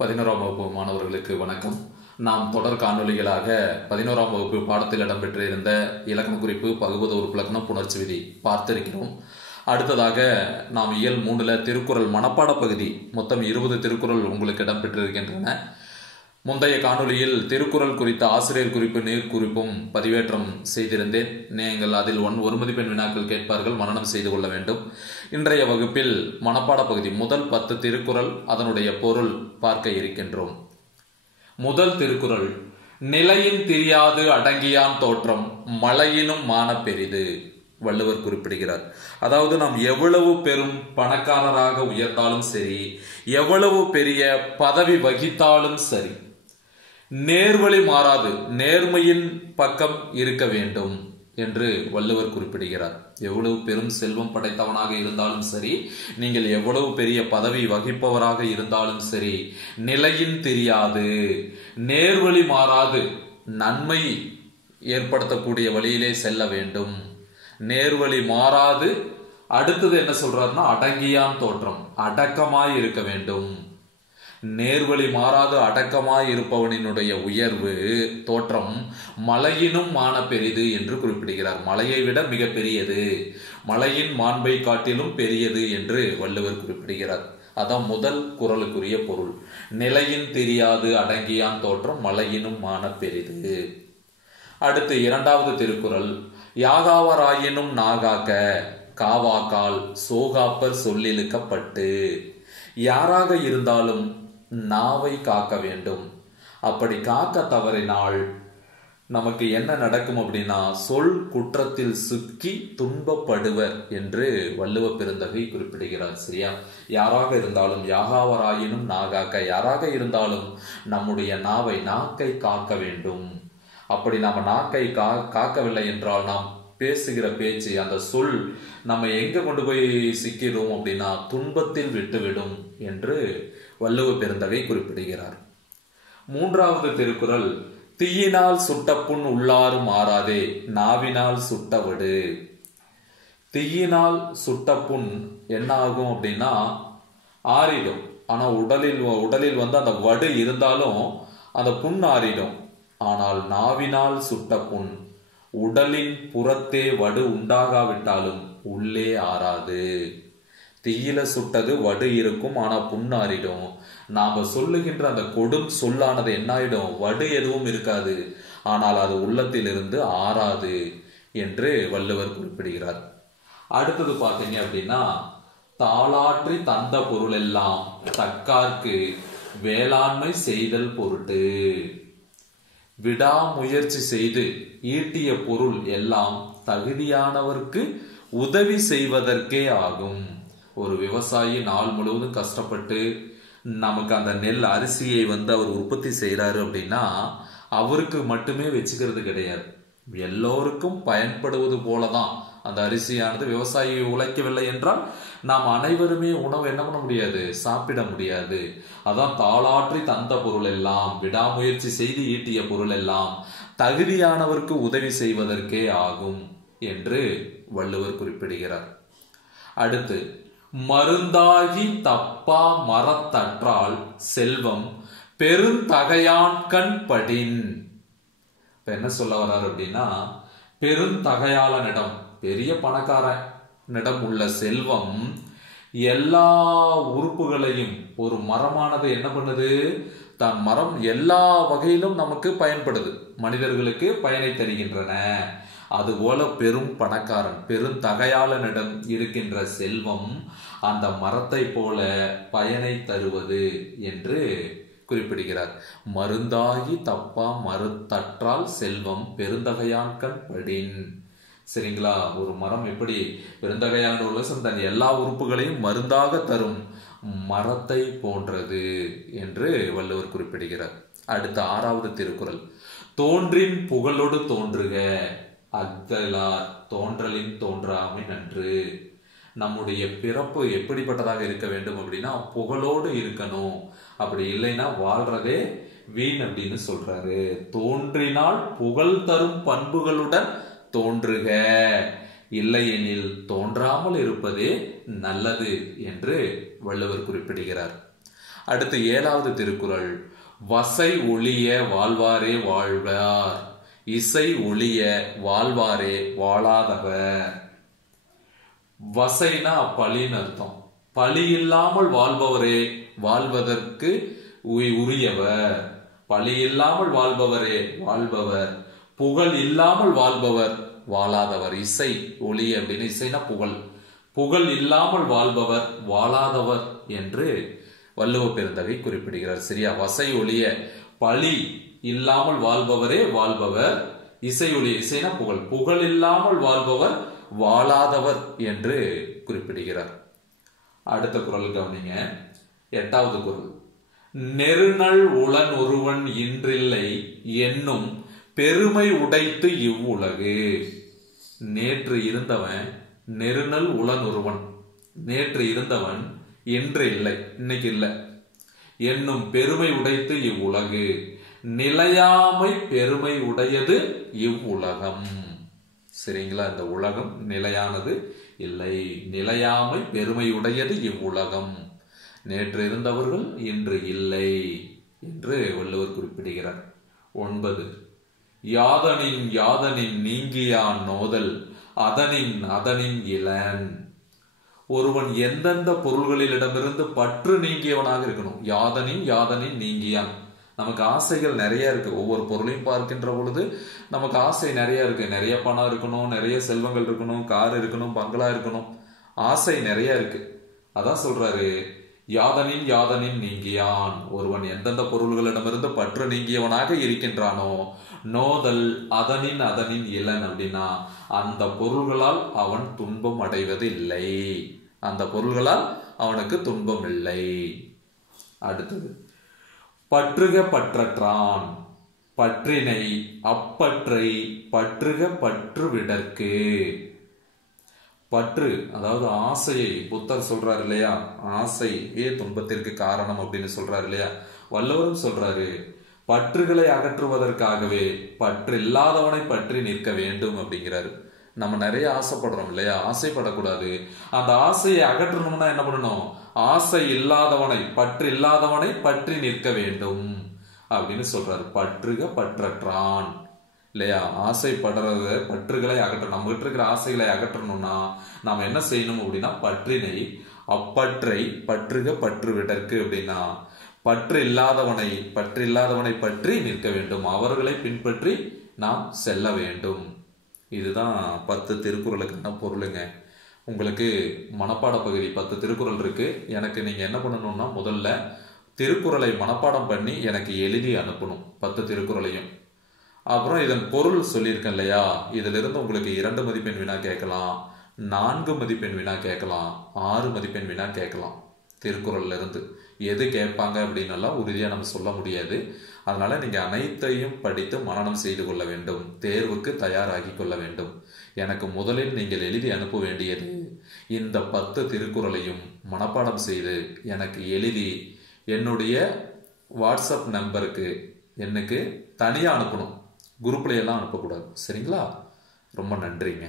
11ஆம் வகுப்பு மாணவர்களுக்கு வணக்கம். நாம் தொடர் காணொலிகளாக 11ஆம் வகுப்பு பாடத்தில் இடம்பெற்றிருந்த இலக்கண குறிப்பு, பகுபத உறுப்பிலக்கணம், புணர்ச்சி விதி பார்த்திருக்கிறோம். அடுத்ததாக நாம் இயல் 3ல் திருக்குறள் மனப்பாட பகுதி மொத்தம் 20 திருக்குறள் உங்களுக்கு இடம்பெற்றிருக்கின்றன. முந்தைய காணொலியில் திருக்குறள் குறித்த ஆசிரியர் குறிப்பு, நீர் குறிப்பும் பதிவேற்றம் செய்திருந்தேன். நீங்கள் அதில் ஒரு மதிப்பெண் வினாக்கள் கேட்பார்கள், மனனம் செய்து கொள்ள வேண்டும். இன்றைய வகுப்பில் மனப்பாட பகுதி முதல் 10 திருக்குறள், அதனுடைய பொருள் பார்க்க இருக்கின்றோம். முதல் திருக்குறள், நிலையின் திரியாது அடங்கியான் தோற்றம் மலையினும் மான பெரிது. வள்ளுவர் குறிப்பிடுகிறார். அதாவது நாம் எவ்வளவு பெரும் பணக்காரராக உயர்ந்தாலும் சரி, எவ்வளவு பெரிய பதவி வகித்தாலும் சரி, நேர்வழி மாறாது நேர்மையின் பக்கம் இருக்க வேண்டும் என்று வள்ளுவர் குறிப்பிடுகிறார். எவ்வளவு பெரும் செல்வம் படைத்தவனாக இருந்தாலும் சரி, நீங்கள் எவ்வளவு பெரிய பதவி வகிப்பவராக இருந்தாலும் சரி, நிலையின் தெரியாது, நேர்வழி மாறாது நன்மை ஏற்படுத்தக்கூடிய வழியிலே செல்ல வேண்டும். நேர்வழி மாறாது, அடுத்தது என்ன சொல்றாருன்னா, அடங்கியான் தோற்றம், அடக்கமாய் இருக்க வேண்டும். நேர்வழி மாறாது அடக்கமாய் இருப்பவனினுடைய உயர்வு தோற்றம் மலையினும் மான பெரிது என்று குறிப்பிடுகிறார். மலையை விட மிக பெரியது, மலையின் மாண்பை காட்டிலும் பெரியது என்று வள்ளுவர் குறிப்பிடுகிறார். அதான் முதல் குறளுக்குரிய பொருள். நிலையின் தெரியாது அடங்கியான் தோற்றம் மலையினும் மான பெரிது. அடுத்து இரண்டாவது திருக்குறள், யாகாவராயினும் நாகாக்க காவாக்கால் சோகாப்பர் சொல்லிழுக்கப்பட்டு. யாராக இருந்தாலும் நாவை காக்க வேண்டும். அப்படி காக்க தவறினால் நமக்கு என்ன நடக்கும் அப்படின்னா, சொல் குற்றத்தில் சிக்கி துன்பப்படுவர் என்று வள்ளுவ பெருந்தகை குறிப்பிடுகிறார். சரியா? யாராக இருந்தாலும், யாகாவராயினும் நாகாக்க, யாராக இருந்தாலும் நம்முடைய நாக்கை காக்க வேண்டும். அப்படி நம்ம நாக்கை காக்கவில்லை என்றால் நாம் பேசுகிற பேச்சு, அந்த சொல் நம்ம எங்க கொண்டு போய் சிக்கிடும் அப்படின்னா துன்பத்தில் விட்டுவிடும் என்று வள்ளுவ பெருந்தகை குறிப்பிடுகிறார். மூன்றாவது திருக்குறள், தீயினால் சுட்ட புண் உள்ளாரும் ஆறாதே நாவினால் சுட்டவடு. தீயினால் சுட்ட புண் என்ன ஆகும் அப்படின்னா ஆறிடும். ஆனா உடலில் அந்த வடு இருந்தாலும் அந்த புண் ஆறிடும். ஆனால் நாவினால் சுட்ட புண், உடலின் புறத்தே வடு உண்டாகாவிட்டாலும் உள்ளே ஆறாது. தீயில சுட்டது வடு இருக்கும், ஆனா புண்ணாறிடும். நாம சொல்லுகின்ற அந்த கொடும் சொல்லானது என்ன ஆயிடும்? வடு எதுவும் இருக்காது, ஆனால் அது உள்ளத்தில் இருந்து ஆறாது என்று வள்ளுவர் குறிப்பிடுகிறார். அடுத்தது பாத்தீங்க அப்படின்னா, தாளாற்றி தந்த பொருள் எல்லாம் தக்கார்க்கு வேளாண்மை செய்தல் பொருட்டு. விடாமுயற்சி செய்து ஈட்டிய பொருள் எல்லாம் தகுதியானவர்க்கு உதவி செய்வதற்கே ஆகும். ஒரு விவசாயி நாள் முழுவதும் கஷ்டப்பட்டு நமக்கு அந்த நெல் அரிசியை அவர் உற்பத்தி செய்யறாரு அப்படின்னா அவருக்கு மட்டுமே வச்சுக்கிறது கிடையாது, எல்லோருக்கும் பயன்படுவது போலதான் அந்த அரிசியானது. விவசாயி உழைக்கவில்லை என்றால் நாம் அனைவருமே உணவு என்ன பண்ண முடியாது, சாப்பிட முடியாது. அதான் தாளாற்றி தந்த பொருள் எல்லாம், விடாமுயற்சி செய்து ஈட்டிய பொருள் எல்லாம் தகுதியானவருக்கு உதவி செய்வதற்கே ஆகும் என்று வள்ளுவர் குறிப்பிடுகிறார். அடுத்து, மருந்தாகி தப்பா மரத்தற்றால் செல்வம் பெருந்தகையான்கண் படின். இப்ப என்ன சொல்ல வர்றாரு அப்படின்னா, பெருந்தகையாளனிடம், பெரிய பணக்காரனிடம் உள்ள செல்வம் எல்லா உறுப்புகளையும், ஒரு மரமானது என்ன பண்ணுது, தான் மரம் எல்லா வகையிலும் நமக்கு பயன்படுது, மனிதர்களுக்கு பயனை தருகின்றன. அதுபோல பெரும் பணக்காரன், பெருந்தகையாளனிடம் இருக்கின்ற செல்வம் அந்த மரத்தை போல பயனை தருவது என்று குறிப்பிடுகிறார். மருந்தாகி தப்பா மறுத்தற்றால் செல்வம் பெருந்தகையான்கண் படின். சரிங்களா? ஒரு மரம் எப்படி பெருந்தகையான உள்ள தன் எல்லா உறுப்புகளையும் மருந்தாக தரும் மரத்தை போன்றது என்று வள்ளுவர் குறிப்பிடுகிறார். அடுத்த ஆறாவது திருக்குறள், தோன்றின் புகழோடு தோன்றுக அஃதலார் தோன்றலின் தோன்றாமை நன்று. நம்முடைய பிறப்பு எப்படிப்பட்டதாக இருக்க வேண்டும் அப்படின்னா புகழோடு இருக்கணும். அப்படி இல்லைன்னா வாழ்றதே வீண் அப்படின்னு சொல்றாரு. தோன்றினால் புகழ் தரும் பண்புகளுடன் தோன்றுக, இல்லையெனில் தோன்றாமல் இருப்பதே நல்லது என்று வள்ளுவர் குறிப்பிடுகிறார். அடுத்து 7வது திருக்குறள். வசை ஒளிய வாழ்வாரே வாழ்வார், இசை ஒளிய வாழ்வாரே வாழாதவர். வசைனா பழின்னு அர்த்தம். பழி இல்லாமல் வாழ்பவரே வாழ்வதற்கு உரியவர். பழி இல்லாமல் வாழ்பவரே வாழ்பவர், புகழ் இல்லாமல் வாழ்பவர் வாழாதவர். இசை ஒளி அப்படின்னு இசைனா புகழ். புகழ் இல்லாமல் வாழ்பவர் வாழாதவர் என்று வள்ளுவ பெருந்தகை குறிப்பிடுகிறார். சரியா? வசை ஒளிய பழி இல்லாமல் வாழ்பவரே வாழ்பவர், இசை ஒளி இசைனா புகழ், புகழ் இல்லாமல் வாழ்பவர் வாழாதவர் என்று குறிப்பிடுகிறார். அடுத்த குறள் கவனிங்க. 8வது குறள். நெருநல் உளன் ஒருவன் இன்றில்லை என்னும் பெருமை உடைத்து இவ்வுலகு. நேற்று இருந்தவன், நெருநல் உளன் ஒருவன், நேற்று இருந்தவன் இன்று இல்லை, இன்னைக்கு இல்லை, என்னும் பெருமை உடைத்து இவ்வுலகு. நிலையாமை பெருமை உடையது இவ்வுலகம். சரிங்களா? இந்த உலகம் நிலையானது இல்லை. நிலையாமை பெருமை உடையது இவ்வுலகம். நேற்று இருந்தவர்கள் இன்று இல்லை என்று வள்ளுவர் குறிப்பிடுகிறார். 9. யாதனின் யாதனின் நீங்கியான் நோதல் அதனின் அதனின் இளன். ஒருவன் எந்தெந்த பொருள்களிடமிருந்து பற்று நீங்கியவனாக இருக்கணும். யாதனின் யாதனின் நீங்கியான். நமக்கு ஆசைகள் நிறைய இருக்கு. ஒவ்வொரு பொருளையும் பார்க்கின்ற பொழுது நமக்கு ஆசை நிறைய இருக்கு. நிறைய பணம் இருக்கணும், நிறைய செல்வங்கள் இருக்கணும், கார் இருக்கணும், பங்களா இருக்கணும், ஆசை நிறைய இருக்கு. அதான் சொல்றாரு, யாதனின் யாதனின் நீங்கியான். ஒருவன் எந்தெந்த பொருள்களிடமிருந்து பற்று நீங்கியவனாக இருக்கின்றானோ, நோதல் அதனின் அதனின் இளன் அப்படின்னா அந்த பொருள்களால் அவன் துன்பம் அடைவது இல்லை. அந்த பொருள்களால் அவனுக்கு துன்பம் இல்லை. அடுத்தது, பற்றுக பற்றற்றான் பற்றினை அப்பற்றை பற்றுக பற்று விடற்கு. பற்று அதாவது ஆசையை புத்தர் சொல்றாரு இல்லையா, ஆசையே துன்பத்திற்கு காரணம் அப்படின்னு சொல்றாரு இல்லையா. வள்ளுவரும் சொல்றாரு, பற்றுகளை அகற்றுவதற்காகவே பற்று இல்லாதவனை பற்றி நிற்க வேண்டும் அப்படிங்கிறாரு. நம்ம நிறைய ஆசைப்படுறோம் இல்லையா, ஆசைப்படக்கூடாது. அந்த ஆசையை அகற்றணும்னா என்ன பண்ணணும்? ஆசை இல்லாதவனை, பற்று இல்லாதவனை பற்றி நிற்க வேண்டும் அப்படின்னு சொல்றாரு. பற்றுக பற்றற்றான் இல்லையா. ஆசைப்படுறத, பற்றுகளை அகற்ற, நம்ம கிட்ட இருக்கிற ஆசைகளை அகற்றணும்னா நாம என்ன செய்யணும் அப்படின்னா, பற்றினை அப்பற்றை பற்றுக பற்று விடற்கு அப்படின்னா பற்று இல்லாதவனை பற்றி நிற்க வேண்டும், அவர்களை பின்பற்றி நாம் செல்ல வேண்டும். இதுதான் 10 திருக்குறளுக்கான பொருளுங்க. உங்களுக்கு மனப்பாட பகுதி 10 திருக்குறள் இருக்கு. எனக்கு நீங்க என்ன பண்ணணும்னா, முதல்ல திருக்குறளை மனப்பாடம் பண்ணி எனக்கு எழுதி அனுப்பணும் 10 திருக்குறளையும். அப்புறம் இதன் பொருள் சொல்லியிருக்கேன் இல்லையா, இதிலிருந்து உங்களுக்கு 2 மதிப்பெண் வினா கேட்கலாம், 4 மதிப்பெண் வினா கேட்கலாம், 6 மதிப்பெண் வினா கேட்கலாம். திருக்குறள்ல இருந்து எது கேட்பாங்க அப்படின்னு உறுதியாக நம்ம சொல்ல முடியாது. அதனால நீங்க அனைத்தையும் படித்து மனனம் செய்து கொள்ள வேண்டும், தேர்வுக்கு தயாராகி கொள்ள வேண்டும். எனக்கு முதலில் நீங்கள் எழுதி அனுப்ப வேண்டியது இந்த 10 திருக்குறளையும் மனப்பாடம் செய்து எனக்கு எழுதி என்னுடைய வாட்ஸ்அப் நம்பருக்கு எனக்கு தனியாக அனுப்பணும். குரூப்ல எல்லாம் அனுப்பக்கூடாது. சரிங்களா? ரொம்ப நன்றிங்க.